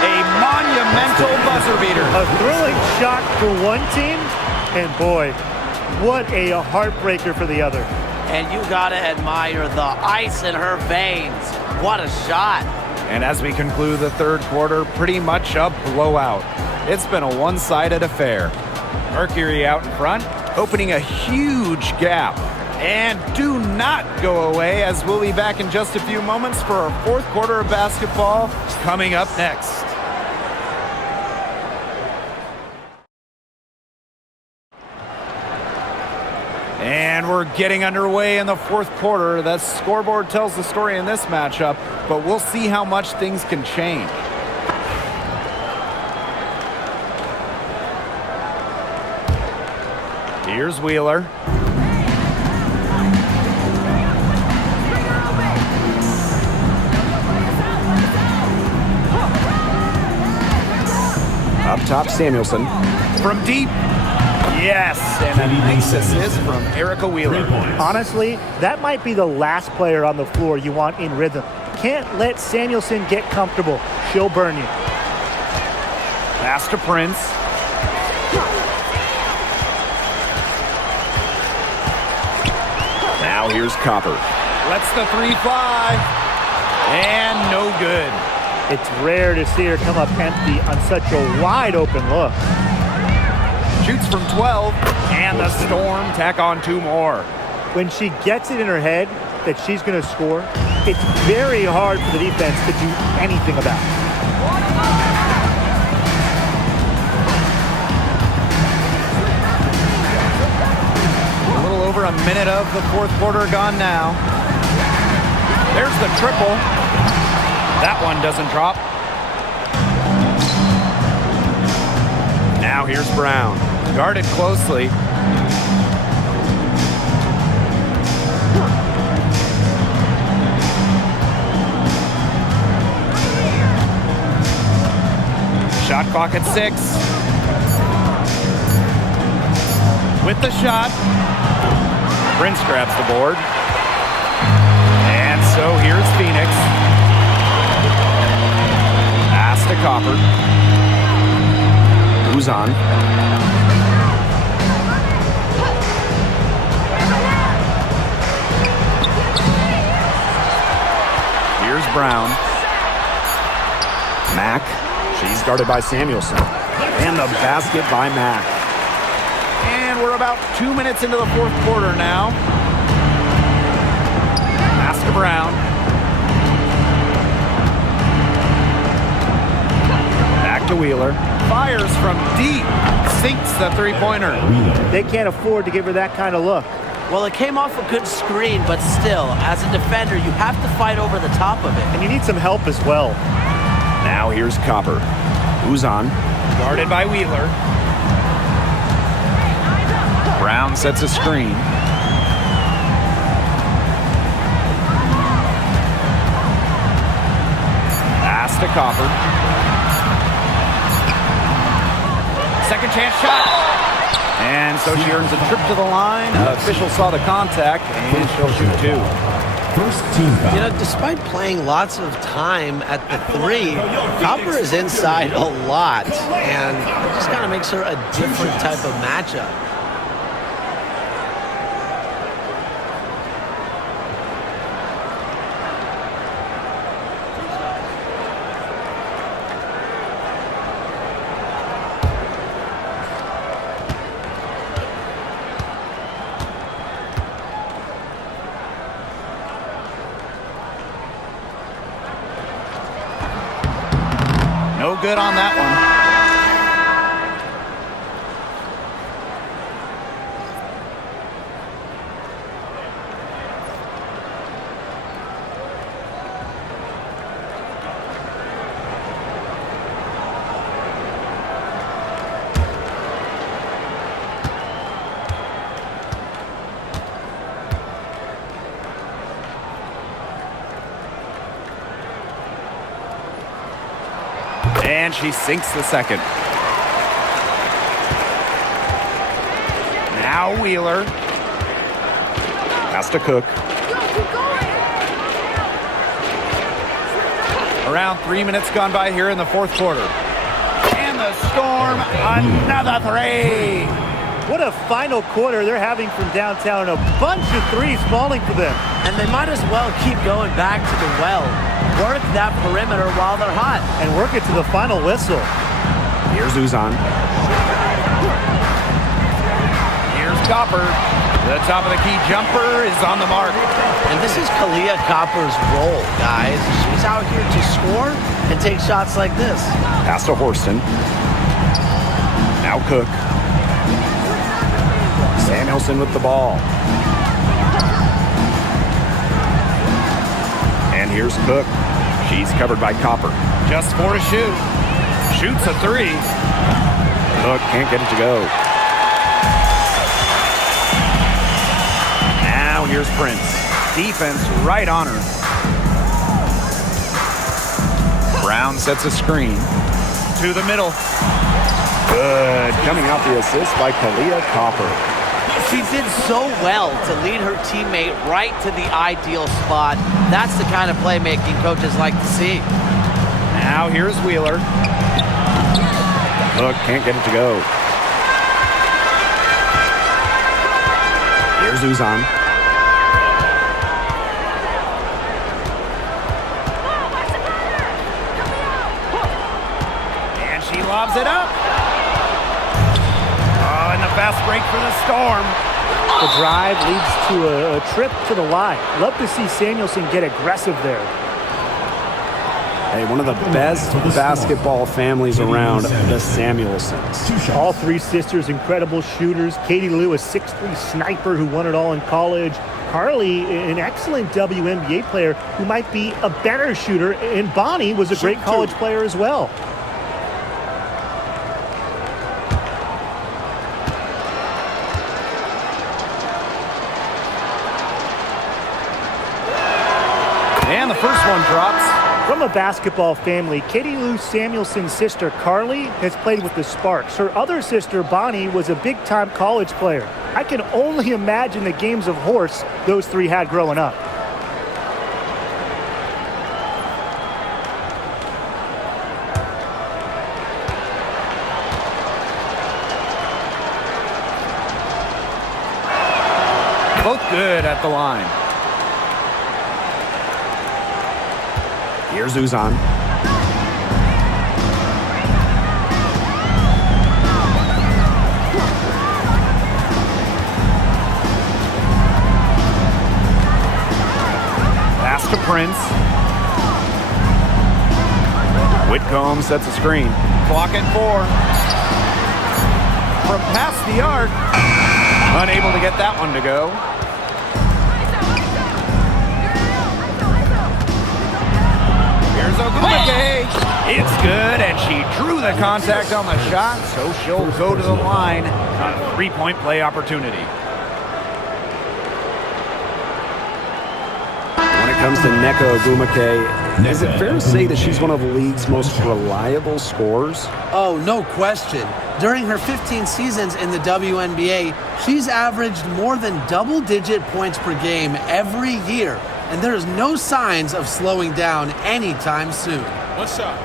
A monumental buzzer beater. A thrilling shot for one team, and boy, what a heartbreaker for the other. And you gotta admire the ice in her veins. What a shot. And as we conclude the third quarter, pretty much a blowout. It's been a one-sided affair. Mercury out in front, opening a huge gap. And do not go away, as we'll be back in just a few moments for our fourth quarter of basketball coming up next. And we're getting underway in the fourth quarter. The scoreboard tells the story in this matchup, but we'll see how much things can change. Here's Wheeler. Up top, Samuelson. From deep. Yes, and a nice assist from Erica Wheeler. Honestly, that might be the last player on the floor you want in rhythm. Can't let Samuelson get comfortable. She'll burn you. Pass to Prince. Now here's Copper. Lets the 3 fly. And no good. It's rare to see her come up empty on such a wide open look. Shoots from 12, and the Storm tack on 2 more. When she gets it in her head that she's going to score, it's very hard for the defense to do anything about it. A little over a minute of the fourth quarter gone now. There's the triple. That one doesn't drop. Now here's Brown. Guarded closely. Shot clock at 6. With the shot. Prince grabs the board. And so here's Phoenix. Pass to Copper. Uzan. Here's Brown. Mack. She's guarded by Samuelson. And the basket by Mack. And we're about 2 minutes into the fourth quarter now. Pass to Brown. Back to Wheeler. Fires from deep. Sinks the three-pointer. They can't afford to give her that kind of look. Well, it came off a good screen, but still, as a defender, you have to fight over the top of it. And you need some help as well. Now here's Copper. Uzan. Guarded by Wheeler. Brown sets a screen. Pass to Copper. second chance shot. And so she earns a trip to the line. Official saw the contact, and she'll shoot 2. First team foul. You know, despite playing lots of time at the 3, Copper is inside a lot, and it just kind of makes her a different type of matchup. No good on that one. And she sinks the second. Now Wheeler. Has to Cook. Around 3 minutes gone by here in the fourth quarter. And the Storm, another 3. What a final quarter they're having from downtown. A bunch of threes falling for them. And they might as well keep going back to the well. Work that perimeter while they're hot. And work it to the final whistle. Here's Uzan. Here's Copper. The top of the key jumper is on the mark. And this is Kalia Copper's role, guys. She's out here to score and take shots like this. Pass to Horston. Now Cook. Samuelson with the ball. And here's Cook. She's covered by Copper. Just 4 to shoot. Shoots a 3. Cook can't get it to go. Now here's Prince. Defense right on her. Brown sets a screen. To the middle. Good. Coming out the assist by Kalia Copper. She did so well to lead her teammate right to the ideal spot. That's the kind of playmaking coaches like to see. Now here's Wheeler. Cook can't get it to go. Here's Uzan. And she lobs it up. Oh, and the fast break for the Storm. The drive leads to a trip to the line. Love to see Samuelson get aggressive there. Hey, one of the best basketball families around, the Samuelsons. All 3 sisters, incredible shooters. Katie Lou, a 6'3" sniper who won it all in college. Carly, an excellent WNBA player who might be a better shooter. And Bonnie was a great college player as well. And the first one drops. From a basketball family, Katie Lou Samuelson's sister Carly has played with the Sparks. Her other sister Bonnie was a big-time college player. I can only imagine the games of horse those 3 had growing up. Both good at the line. Here's Uzan. Pass to Prince. Whitcomb sets a screen. Clock at 4. From past the arc. Unable to get that one to go. Here's Ogumake. It's good, and she drew the contact on the shot, so she'll go to the line on a 3-point play opportunity. When it comes to Nneka Ogumake, Is it fair to say that she's one of the league's most reliable scorers? Oh, no question. During her 15 seasons in the WNBA, she's averaged more than double-digit points per game every year, and there's no signs of slowing down anytime soon. One shot.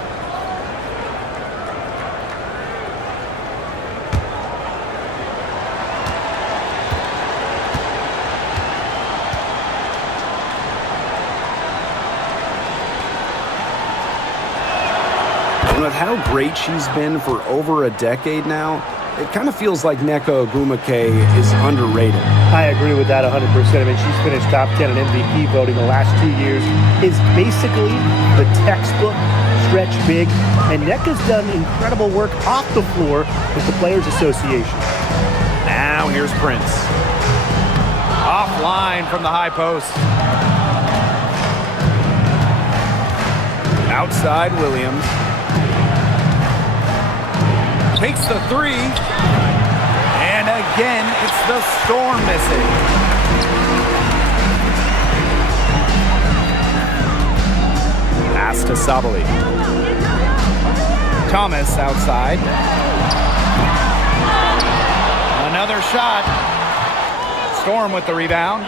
And with how great she's been for over a decade now, it kind of feels like Nneka Ogwumike is underrated. I agree with that 100%. I mean, she's finished top 10 in MVP voting the last 2 years. Is basically the textbook stretch big. And Nneka's done incredible work off the floor with the Players Association. Now here's Prince. Offline from the high post. Outside Williams. Takes the three. And again, it's the Storm missing. Pass to Sabali. Thomas outside. Another shot. Storm with the rebound.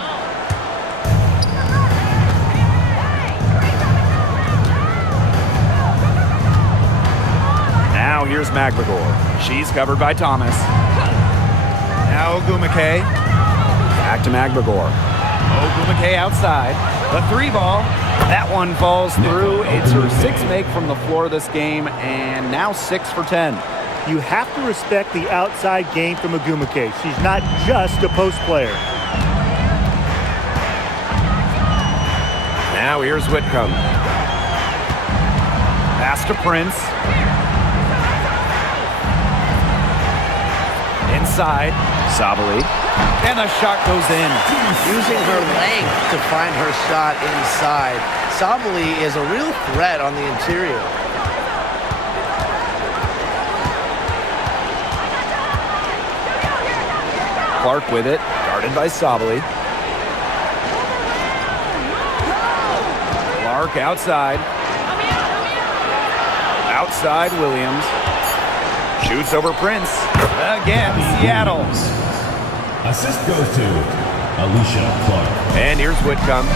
Now here's McGregor. She's covered by Thomas. Now Ogwumike. Back to McGregor. Ogwumike outside. The three ball. That one falls through. It's her sixth make from the floor this game, and now 6 for 10. You have to respect the outside game from Ogwumike. She's not just a post player. Now here's Whitcomb. Pass to Prince. Inside, Sabali. And the shot goes in. Using her length to find her shot inside. Sabali is a real threat on the interior. Clark with it, guarded by Sabali. Clark outside. Outside Williams. Shoots over Prince. Again, Seattle. Assist goes to Alicia Clark. And here's Whitcomb.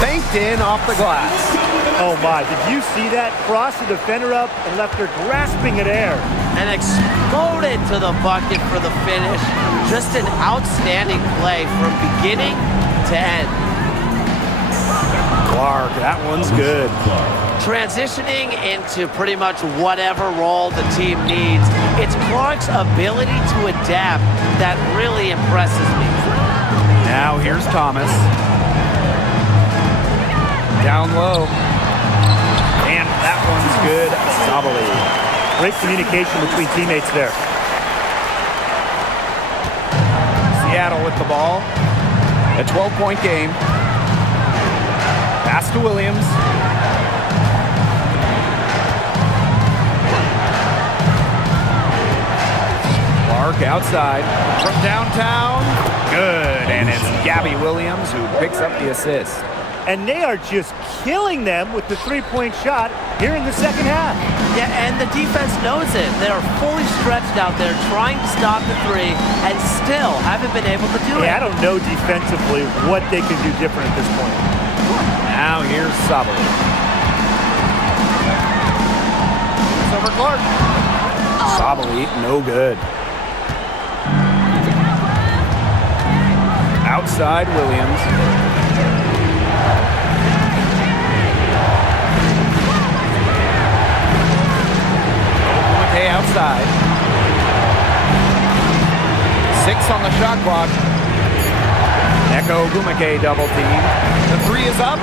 Banked in off the glass. Oh my, did you see that? Crossed the defender up and left her grasping at air. And exploded to the bucket for the finish. Just an outstanding play from beginning to end. Clark, that one's good. Transitioning into pretty much whatever role the team needs, it's Clark's ability to adapt that really impresses me. Now here's Thomas. Down low. And that one's good. Sabali. Great communication between teammates there. Seattle with the ball. A 12-point game. Pass to Williams. Clark outside from downtown. Good, and it's Gabby Williams who picks up the assist. And they are just killing them with the three-point shot here in the second half. Yeah, and the defense knows it. They are fully stretched out there trying to stop the three and still haven't been able to do it. I don't know defensively what they can do different at this point. Now here's Sabali. It's over Clark. Sabali, no good. Outside Williams. Ogwumike outside. 6 on the shot clock. Nneka Ogwumike double team. The three is up.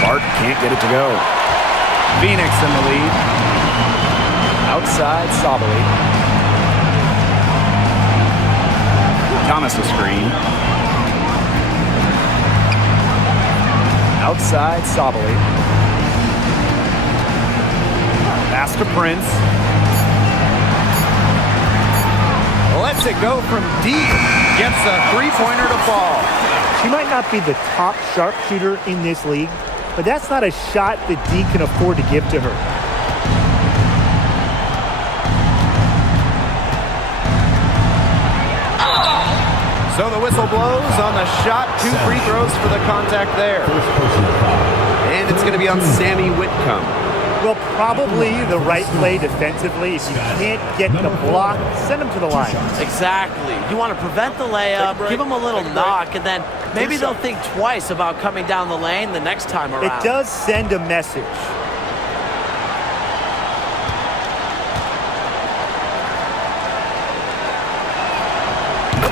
Clark can't get it to go. Phoenix in the lead. Outside Sabali. Thomas a screen. Outside Sabali. Pass to Prince. Lets it go from deep. Gets a three-pointer to fall. She might not be the top sharpshooter in this league, but that's not a shot that D can afford to give to her. So the whistle blows on the shot. 2 free throws for the contact there. And it's going to be on Sammy Whitcomb. Well, probably the right play defensively. If you can't get the block, send them to the line. Exactly. You want to prevent the layup, give them a little knock, and then maybe they'll think twice about coming down the lane the next time around. It does send a message.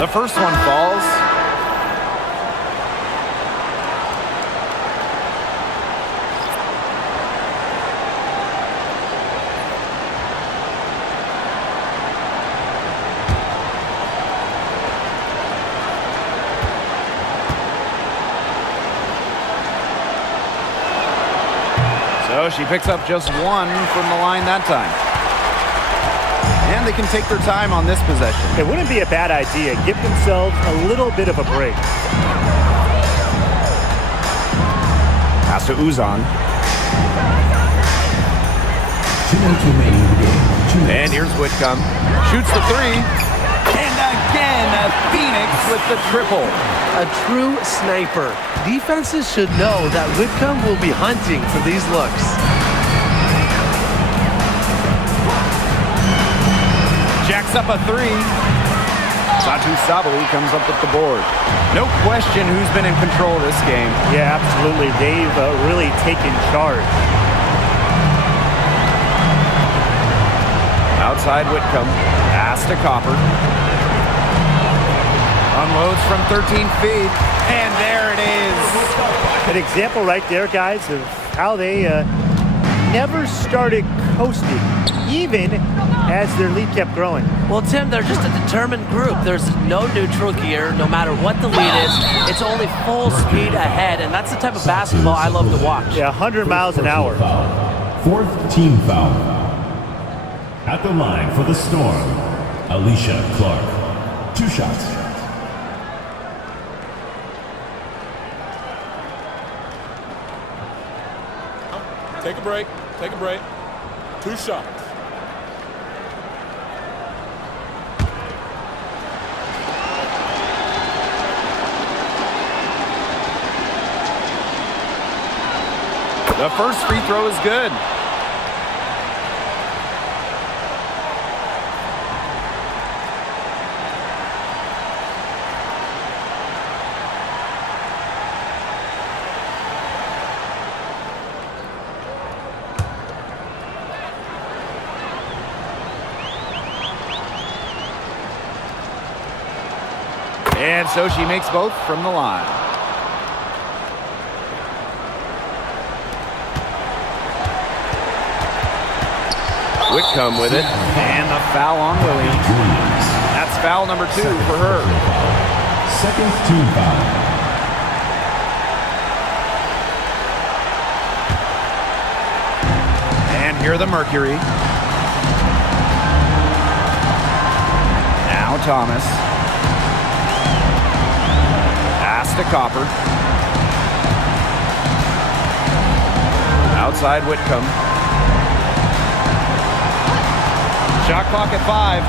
The first one falls. So she picks up just 1 from the line that time. And they can take their time on this possession. It wouldn't be a bad idea. Give themselves a little bit of a break. Pass to Uzan. 2 minutes remaining in the game. 2 minutes. And here's Whitcomb. Shoots the 3. And again, Phoenix with the triple. A true sniper. Defenses should know that Whitcomb will be hunting for these looks. Jacks up a 3. Satu Sabalu comes up with the board. No question who's been in control of this game. Yeah, absolutely. They've really taken charge. Outside Whitcomb. Pass to Copper. Unloads from 13 feet. And there it is. An example right there, guys, of how they never started coasting, even as their lead kept growing. Well, Tim, they're just a determined group. There's no neutral gear, no matter what the lead is. It's only full speed ahead, and that's the type of basketball I love to watch. Yeah, 100 miles an hour. Fourth team foul. At the line for the Storm, Alicia Clark. 2 shots. Take a break. Take a break. 2 shots. The first free throw is good. And so she makes both from the line. Whitcomb with it. And the foul on Williams. That's foul number 2 for her. Second team foul. And here are the Mercury. Now Thomas. Pass to Copper. Outside Whitcomb. Shot clock at 5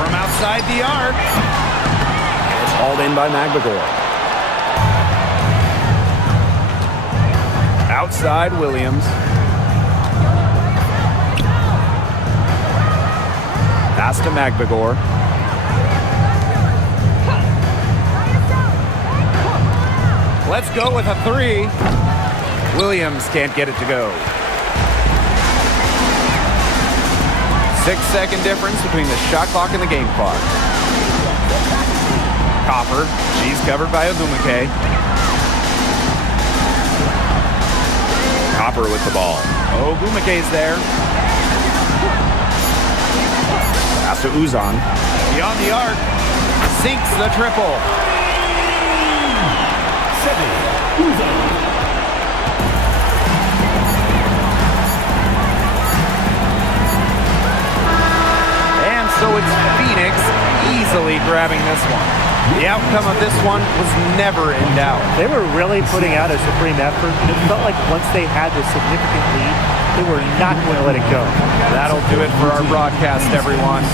from outside the arc. It's hauled in by Magbagor. Outside Williams. Pass to Magbagor. Let's go with a 3. Williams can't get it to go. 6-second difference between the shot clock and the game clock. Copper, she's covered by Ogumake. Copper with the ball. Ogumake's there. Pass to Uzan. Beyond the arc. Sinks the triple. 7. Uzan. So it's Phoenix easy easily grabbing this one. The outcome of this one was never in doubt. They were really putting out a supreme effort. It felt like once they had this significant lead, they were not going to let it go. That'll do it for our broadcast, everyone.